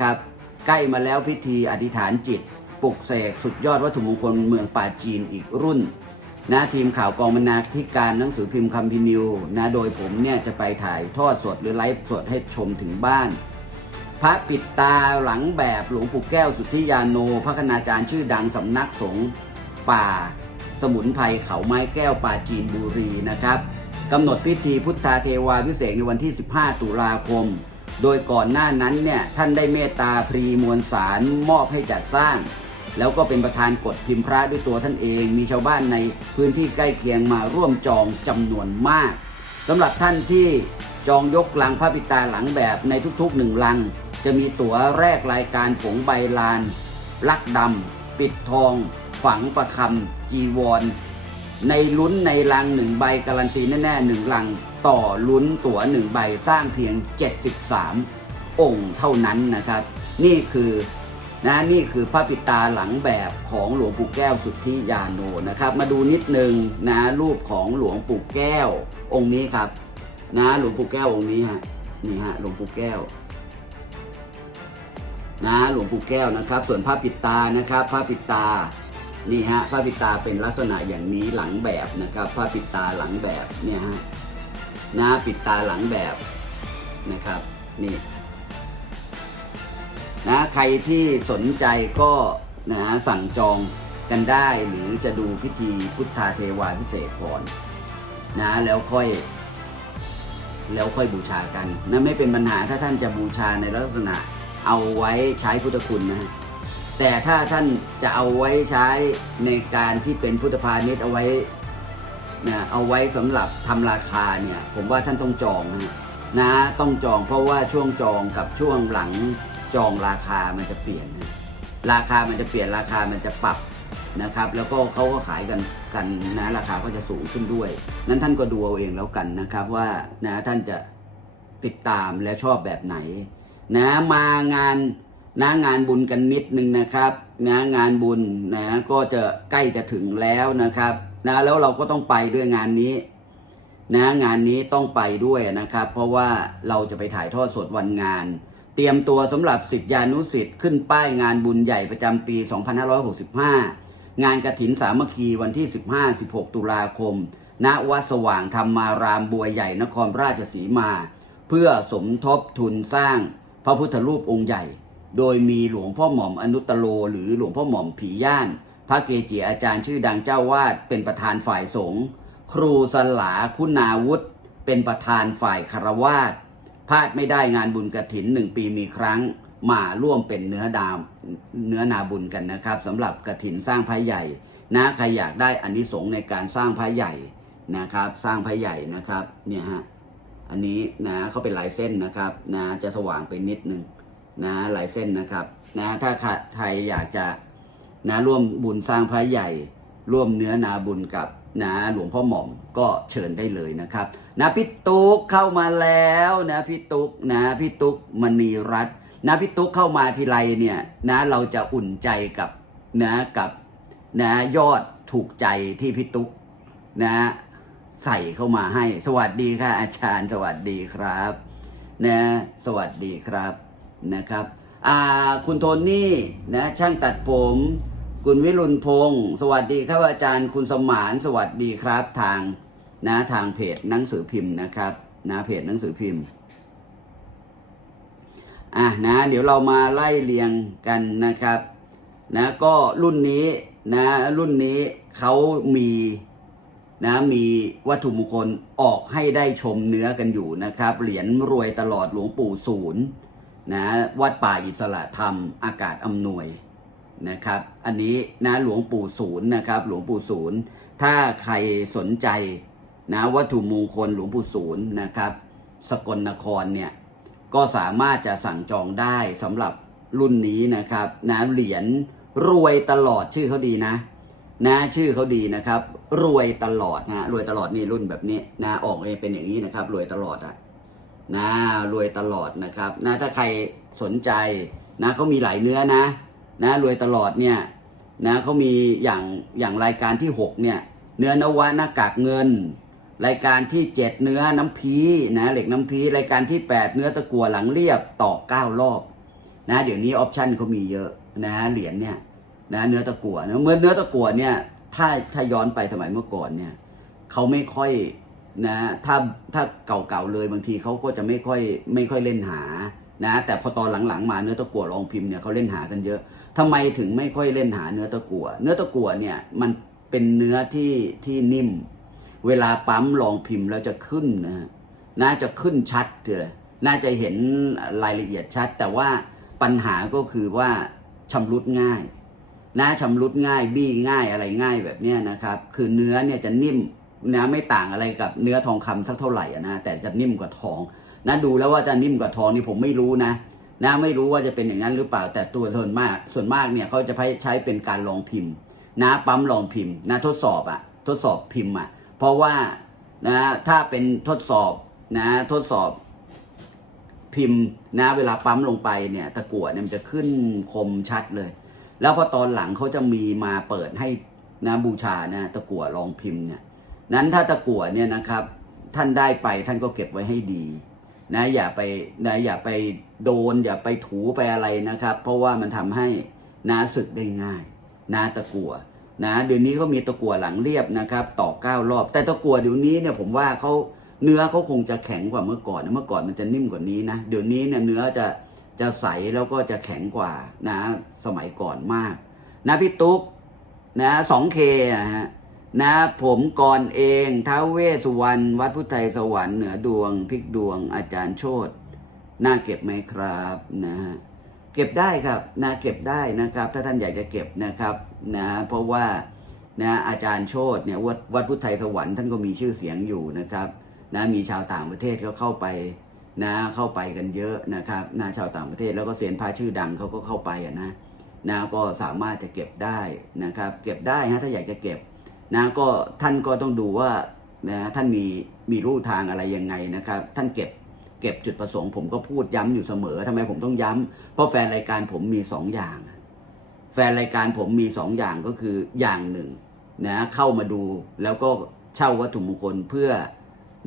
ครับ ใกล้มาแล้วพิธีอธิษฐานจิตปลุกเสกสุดยอดวัตถุมงคลเมืองป่าจีนอีกรุ่นนะทีมข่าวกองบรรณาธิการหนังสือพิมพ์คำพินิวนะโดยผมเนี่ยจะไปถ่ายทอดสดหรือไลฟ์สดให้ชมถึงบ้าน พระปิดตาหลังแบบหลวงปู่แก้วสุทธิยาโน พระคณาจารย์ชื่อดังสำนักสงฆ์ป่า สมุนไพรเขาไม้แก้วป่าจีนบุรีนะครับกำหนดพิธีพุทธาเทวาพิเศษในวันที่ 15 ตุลาคม โดยก่อนหน้านั้นเนี่ยท่านได้เมตตาพรีมวลสารมอบให้จัดสร้าง แล้วก็เป็นประธานกฎพิมพ์พระด้วยตัวท่านเอง มีชาวบ้านในพื้นที่ใกล้เคียงมาร่วมจองจำนวนมากสำหรับท่านที่จองยกลังพระปิตาหลังแบบในทุกๆหนึ่งลัง จะมีตั๋วแรกรายการผงใบลาน ลักดำปิดทอง ฝังประคำจีวร ในลุ้นในลังหนึ่งใบการันตีแน่ๆหนึ่งลังต่อลุ้นตั๋วหนึ่งใบสร้างเพียง 73 องค์เท่านั้นนะครับ นี่คือนะนี่คือพระปิตาหลังแบบของหลวงปู่แก้วสุทธิยาโนนะครับ มาดูนิดนึงนะรูปของหลวงปู่แก้วองค์นี้ครับ นะหลวงปู่แก้วองค์นี้ฮะนี่ฮะหลวงปู่แก้วนะหลวงปู่แก้วนะครับ ส่วนผ้าปิตานะครับผ้าปิตา นี่ฮะผ้าปิดตาเป็นลักษณะอย่างนี้หลังแบบนะครับผ้าปิดตาหลังแบบเนี่ยฮะนะปิดตาหลังแบบนะครับนี่นะใครที่สนใจก็นะสั่งจองกันได้หรือจะดูพิธีพุทธาเทวาพิเศษกก่อนนะแล้วค่อย แล้วค่อยบูชากันนะไม่เป็นปัญหาถ้าท่านจะบูชาในลักษณะเอาไว้ใช้พุทธคุณนะฮะ แต่ถ้าท่านจะเอาไว้ใช้ในการที่เป็นพุทธพาณิชย์เอาไว้นะเอาไว้สำหรับทำราคาเนี่ย ผมว่าท่านต้องจองนะฮะนะต้องจองเพราะว่าช่วงจองกับช่วงหลังจองราคามันจะเปลี่ยนนะราคามันจะเปลี่ยนราคามันจะปรับนะครับ แล้วก็เขาก็ขายกันกันนะราคาก็จะสูงขึ้นด้วย นั้นท่านก็ดูเอาเองแล้วกันนะครับว่านะท่านจะติดตามและชอบแบบไหน นะมางาน นะงานบุญกันนิดนึงนะครับนะงานบุญนะก็จะใกล้จะถึงแล้วนะครับนะแล้วเราก็ต้องไปด้วยงานนี้นะงานนี้ต้องไปด้วยนะครับ เพราะว่าเราจะไปถ่ายทอดสดวันงาน เตรียมตัวสำหรับสิทธิานุสิทธิ์ขึ้นป้ายงานบุญใหญ่ประจำปี 2565 งานกระถินสามัคคีวันที่ 15-16 ตุลาคม ณวัดสว่างธรรมารามบัวใหญ่นครราชสีมา เพื่อสมทบทุนสร้างพระพุทธรูปองค์ใหญ่ โดยมีหลวงพ่อหม่อมอนุตโล หรือหลวงพ่อหม่อมผีย่าน พระเกจิอาจารย์ชื่อดังเจ้าวาดเป็นประธานฝ่ายสงฆ์ครูสลาคุณาวุฒิเป็นประธานฝ่ายคารวาสพลาดไม่ได้งานบุญกระถินหนึ่งปีมีครั้งมาร่วมเป็นเนื้อดามเนื้อนาบุญกันนะครับสำหรับกระถินสร้างพระใหญ่นะใครอยากได้อานิสงส์ในการสร้างพระใหญ่นะครับ สร้างพระใหญ่นะครับเนี่ยฮะอันนี้นะเขาเป็นลายเส้นนะครับนะจะสว่างไปนิดนึง นะลายเส้นนะครับนะถ้าใครอยากจะนะร่วมบุญสร้างพระใหญ่ ร่วมเนื้อนาบุญกับนะหลวงพ่อหม่อมก็เชิญได้เลยนะครับนะพี่ตุ๊กเข้ามาแล้วนะพี่ตุ๊กนะพี่ตุ๊กมณีรัตน์นะพี่ตุ๊กเข้ามาทีไรเนี่ยนะเราจะอุ่นใจกับนะกับนะยอดถูกใจที่พี่ตุ๊กนะใส่เข้ามาให้ สวัสดีค่ะอาจารย์ สวัสดีครับ นะ สวัสดีครับ นะครับคุณโทนี่นะช่างตัดผม คุณวิรุณพงศ์สวัสดีครับอาจารย์ คุณสมานสวัสดีครับทางนะทางเพจหนังสือพิมพ์นะครับนะเพจหนังสือพิมพ์อะนะเดี๋ยวเรามาไล่เรียงกันนะครับนะก็รุ่นนี้นะรุ่นนี้เขามีนะมีวัตถุมงคลออกให้ได้ชมเนื้อกันอยู่นะครับ เหรียญรวยตลอดหลวงปู่ศูนย์ นะวัดป่าอิสระธรรมอากาศอำนวยนะครับ อันนี้นะหลวงปู่ศูนย์นะครับ หลวงปู่ศูนย์ถ้าใครสนใจนะวัตถุมงคลหลวงปู่ศูนย์นะครับ สกลนครเนี่ยก็สามารถจะสั่งจองได้สำหรับรุ่นนี้นะครับนะเหรียญรวยตลอดชื่อเขาดีนะ นะชื่อเขาดีนะครับ รวยตลอดนะรวยตลอดนี่รุ่นแบบนี้นะออกเองเป็นอย่างนี้นะครับ รวยตลอดอะ นะรวยตลอดนะครับนะถ้าใครสนใจนะเขามีหลายเนื้อนะนะรวยตลอดเนี่ยนะเขามีอย่างอย่างรายการที่ 6 เนี่ย เนื้อนวะหน้ากากเงิน รายการที่ 7 เนื้อน้ำพีนะเหล็กน้ำพีรายการที่ 8 เนื้อตะกัวหลังเรียบตอก9รอบนะเดี๋ยวนี้ออปชันเขามีเยอะนะเหรียญเนี่ยนะเนื้อตะกั่วนะเมื่อเนื้อตะกัวเนี่ยถ้าถ้าย้อนไปสมัยเมื่อก่อนเนี่ยเขาไม่ค่อย นะถ้าถ้าเก่าๆเลยบางทีเขาก็จะไม่ค่อยไม่ค่อยเล่นหานะแต่พอตอนหลังๆมาเนื้อตะกั่วรองพิมพ์เนี่ยเขาเล่นหากันเยอะทำไมถึงไม่ค่อยเล่นหาเนื้อตะกั่วเนื้อตะกั่วเนี่ยมันเป็นเนื้อที่ที่นิ่ม เวลาปั๊มรองพิมพ์แล้วจะขึ้นนะฮะน่าจะขึ้นชัดเลยน่าจะเห็นรายละเอียดชัด แต่ว่าปัญหาก็คือว่าชำรุดง่ายนะชำรุดง่ายบี้ง่ายอะไรง่ายแบบนี้นะครับ คือเนื้อเนี่ยจะนิ่ม นะไม่ต่างอะไรกับเนื้อทองคำสักเท่าไหร่อะนะแต่จะนิ่มกว่าทองนะดูแล้วว่าจะนิ่มกว่าทองนี่ผมไม่รู้นะนะไม่รู้ว่าจะเป็นอย่างนั้นหรือเปล่าแต่ตัวส่วนมาก ส่วนมากเนี่ยเขาจะใช้เป็นการลองพิมพ์ นะปั๊มลองพิมพ์นะทดสอบอะทดสอบพิมพ์อะเพราะว่านะถ้าเป็นทดสอบนะทดสอบพิมพ์นะเวลาปั๊มลงไปเนี่ยตะกั่วเนี่ยมันจะขึ้นคมชัดเลย แล้วพอตอนหลังเขาจะมีมาเปิดให้นะบูชานะตะกั่วลองพิมพ์เนี่ย นั้นถ้าตะกั่วเนี่ยนะครับ ท่านได้ไปท่านก็เก็บไว้ให้ดีนะอย่าไปนะอย่าไปโดน อย่าไปถูไปอะไรนะครับ เพราะว่ามันทำให้นาสึกได้ง่ายนาตะกั่วนะเดี๋ยวนี้เขามีตะกั่วหลังเรียบนะครับต่อเก้ารอบ แต่ตะกั่วเดี๋ยวนี้เนี่ยผมว่าเขาเนื้อเขาคงจะแข็งกว่าเมื่อก่อนนะเมื่อก่อนมันจะนิ่มกว่านี้นะเดี๋ยวนี้เนี่ยเนื้อจะจะใสแล้วก็จะแข็งกว่านะสมัยก่อนมาก นะพี่ตุ๊กนะสองเคนะฮะ นะ ผมก่อนเองท้าวเวสุวรรณวัดพุทธไทยสวรรค์เหนือดวงพลิกดวงอาจารย์โชตน่าเก็บไหมครับนะฮะเก็บได้ครับนะเก็บได้นะครับ ถ้าท่านอยากจะเก็บนะครับนะเพราะว่านะอาจารย์โชตเนี่ยวัดวัดพุทธไทยสวรรค์ท่านก็มีชื่อเสียงอยู่นะครับนะมีชาวต่างประเทศก็เข้าไปนะเข้าไปกันเยอะนะครับนะชาวต่างประเทศแล้วก็เซียนพระชื่อดังเขาก็เข้าไปอะนะนะก็สามารถจะเก็บได้นะครับ เก็บได้ฮะถ้าอยากจะเก็บ นะก็ท่านก็ต้องดูว่านะท่านมีมีรูทางอะไรยังไงนะครับ ท่านเก็บเก็บจุดประสงค์ผมก็พูดย้ำอยู่เสมอทำไมผมต้องย้ำเพราะแฟนรายการผมมีสองอย่าง แฟนรายการผมมีสองอย่างก็คืออย่างหนึ่งนะเข้ามาดูแล้วก็เช่าวัตถุมงคลเพื่อ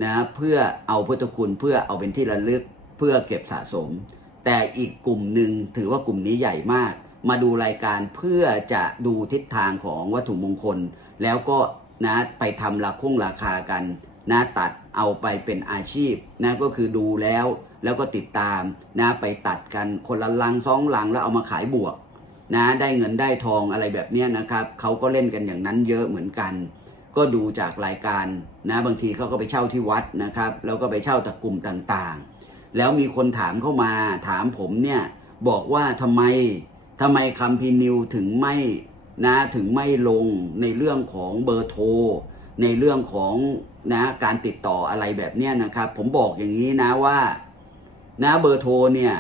นะเพื่อเอาพุทธคุณเพื่อเอาเป็นที่ระลึกเพื่อเก็บสะสม แต่อีกกลุ่มหนึ่งถือว่ากลุ่มนี้ใหญ่มาก มาดูรายการเพื่อจะดูทิศทางของวัตถุมงคล แล้วก็นะไปทำราคงราคากันนะตัดเอาไปเป็นอาชีพนะก็คือดูแล้วแล้วก็ติดตามนะไปตัดกันคนละลังสองลังแล้วเอามาขายบวกนะได้เงินได้ทองอะไรแบบนี้นะครับเขาก็เล่นกันอย่างนั้นเยอะเหมือนกัน ก็ดูจากรายการนะบางทีเขาก็ไปเช่าที่วัดนะครับ แล้วก็ไปเช่าตะกลุ่มต่างๆ แล้วมีคนถามเข้ามาถามผมเนี่ยบอกว่าทำไม ทำไมคำพีนิวถึงไม่นะถึงไม่ลงในเรื่องของเบอร์โทร ในเรื่องของนะการติดต่ออะไรแบบเนี้ยนะครับ ผมบอกอย่างนี้นะว่านะเบอร์โทรเนี่ย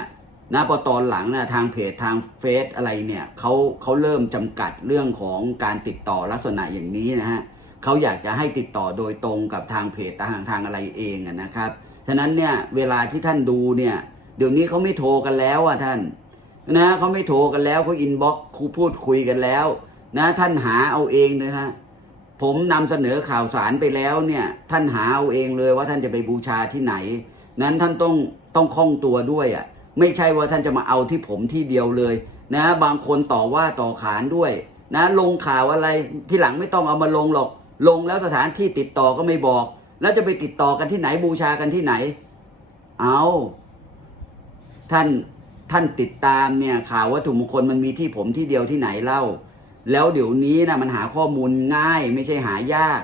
นะพอตอนหลังนะทางเพจทางเฟซอะไรเนี่ยเขาเขาเริ่มจำกัดเรื่องของการติดต่อลักษณะอย่างนี้นะฮะเขาอยากจะให้ติดต่อโดยตรงกับทางเพจทางทางอะไรเองนะครับฉะนั้นเนี่ยเวลาที่ท่านดูเนี่ยเดี๋ยวนี้เขาไม่โทรกันแล้วอะท่าน นะเขาไม่โทรกันแล้วเขาอินบ็อกครูพูดคุยกันแล้ว นะ ท่านหาเอาเองนะฮะผมนำเสนอข่าวสารไปแล้วเนี่ย ท่านหาเอาเองเลยว่าท่านจะไปบูชาที่ไหน นั้นท่านต้องต้องคล่องตัวด้วยอะ่ะไม่ใช่ว่าท่านจะมาเอาที่ผมที่เดียวเลย นะ บางคนต่อว่าต่อขานด้วย นะ ลงข่าวอะไรที่หลังไม่ต้องเอามาลงหรอก ลงแล้วสถานที่ติดต่อก็ไม่บอก แล้วจะไปติดต่อกันที่ไหนบูชากันที่ไหน เอาท่าน ท่านติดตามเนี่ยข่าววัตถุมงคลมันมีที่ผมที่เดียวที่ไหนเล่า แล้วเดี๋ยวนี้นะมันหาข้อมูลง่ายไม่ใช่หายาก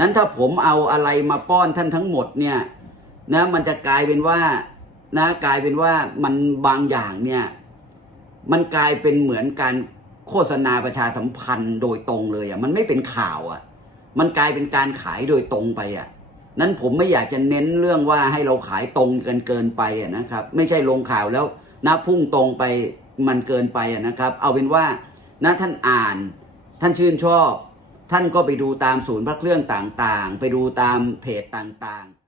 นั้นถ้าผมเอาอะไรมาป้อนท่านทั้งหมดเนี่ยนะมันจะกลายเป็นว่านะกลายเป็นว่ามันบางอย่างเนี่ยมันกลายเป็นเหมือนการโฆษณาประชาสัมพันธ์โดยตรงเลยอะมันไม่เป็นข่าวอะ มันกลายเป็นการขายโดยตรงไปอะนั้นผมไม่อยากจะเน้นเรื่องว่าให้เราขายตรงกันเกินไปอะนะครับ ไม่ใช่ลงข่าวแล้ว นะพุ่งตรงไปมันเกินไปอะนะครับ เอาเป็นว่านะท่านอ่าน ท่านชื่นชอบ ท่านก็ไปดูตามศูนย์พระเครื่องต่างๆ ไปดูตามเพจต่างๆ